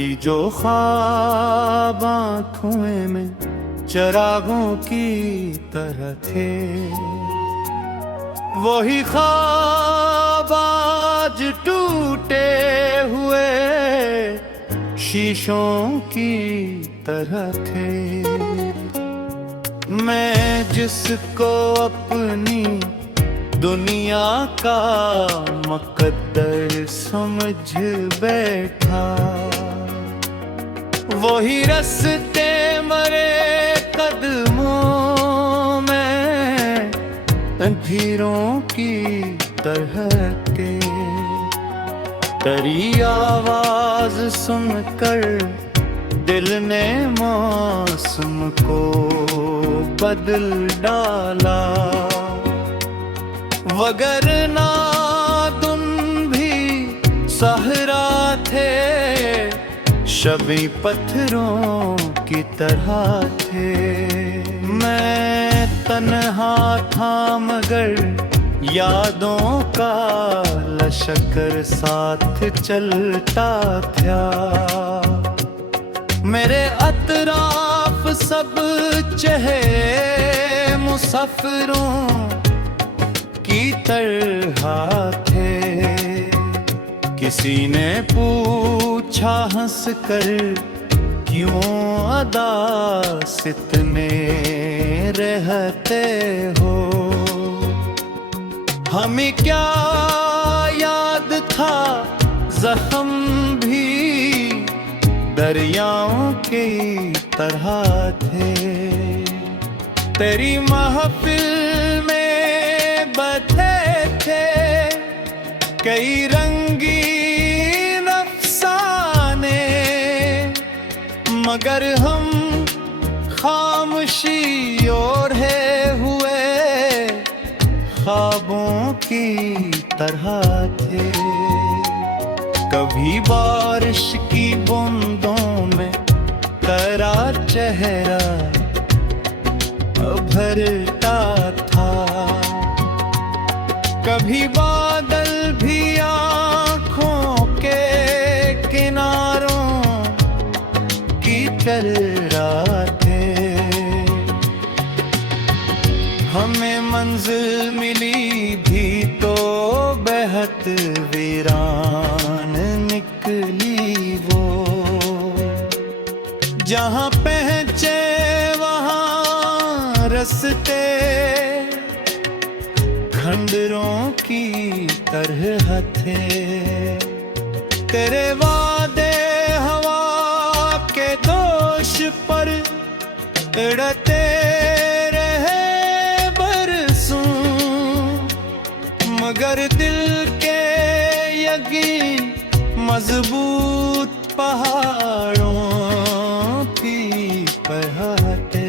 वही जो ख्वाब आँखों में चरागों की तरह थे, वही ख्वाब आज टूटे हुए शीशों की तरह थे। मैं जिसको अपनी दुनिया का मुकद्दर समझ बैठा, वही रास्ते मरे कदमों में अंधेरों की तरह के। तेरी आवाज सुनकर दिल ने मौसम को बदल डाला, वगरना तुम भी सहरा थे, शबी पत्थरों की तरह थे। मैं तन्हा था मगर यादों का लश्कर साथ चलता था। मेरे अतराफ सब चेहरे मुसाफिरों की तरह थे। किसी ने पूछा हंस कर, क्यों अदास इतने रहते हो? हमें क्या याद था जख्म भी दरियाओं की तरह थे। तेरी महफिल में बथे थे कई रंगीन अफसाने, मगर हम खामोशी ओढ़े हुए ख्वाबों की तरह थे। कभी बारिश की बूंदों में तेरा चेहरा भरता था, कभी बादल भी आँखों के किनारों की तरह थे। हमें मंजिल मिली भी तो बेहद वीरान निकली वो, जहाँ पहुँचे वहाँ रास्ते खंडरों की तरह थे। तेरे वादे हवा के दोष पर उड़ते रहे बरसों, मगर दिल के यकीन मजबूत पहाड़ों की तरह थे।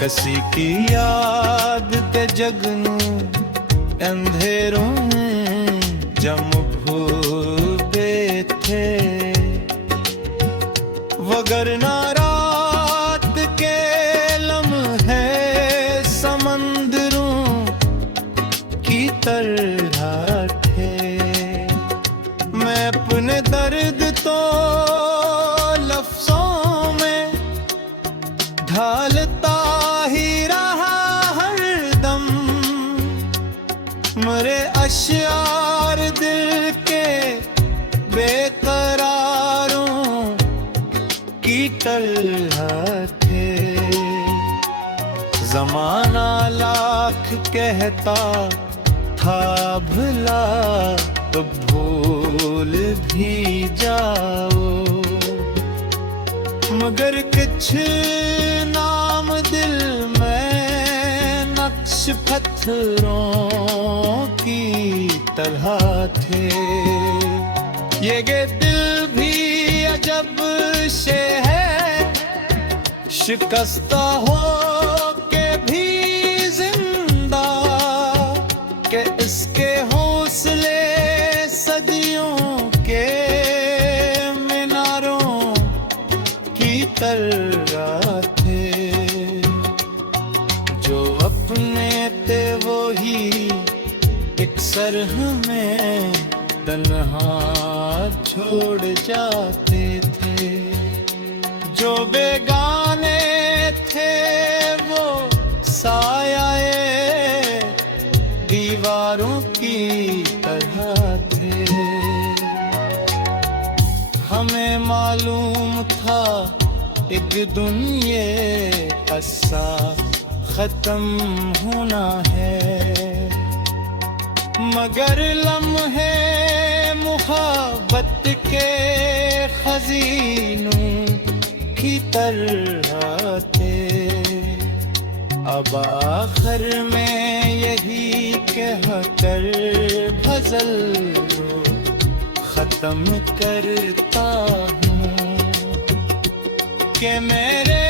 किसी की याद ते जगनू अंधेरों में जम भूले थे, वगरना रात के लम्हे समंदरों की तरह थे। मैं अपने दर्द तो लफ्जों में ढालता ही रहा हरदम, मेरे अश्यार दिल के बेकरारों की तरह थे। ज़माना लाख कहता था भला तो भूल भी जाओ, मगर कुछ नाम दिल में नक्श पत्थरों की तरह थे। ये दिल भी अजब से है, शिकस्ता हो के भी जिंदा, के इसके हौसले सदियों के मीनारों की तरह थे। जो अपने थे वो ही एक सरह में तन्हा छोड़ जाते। बेगाने थे वो साये दीवारों की तरह थे। हमें मालूम था एक दिन ये अरसा खत्म होना है, मगर लम्हे मुहब्बत के खजीनों की तरह थे। अब आखिर में यही कहकर भजल खत्म करता हूँ कि मेरे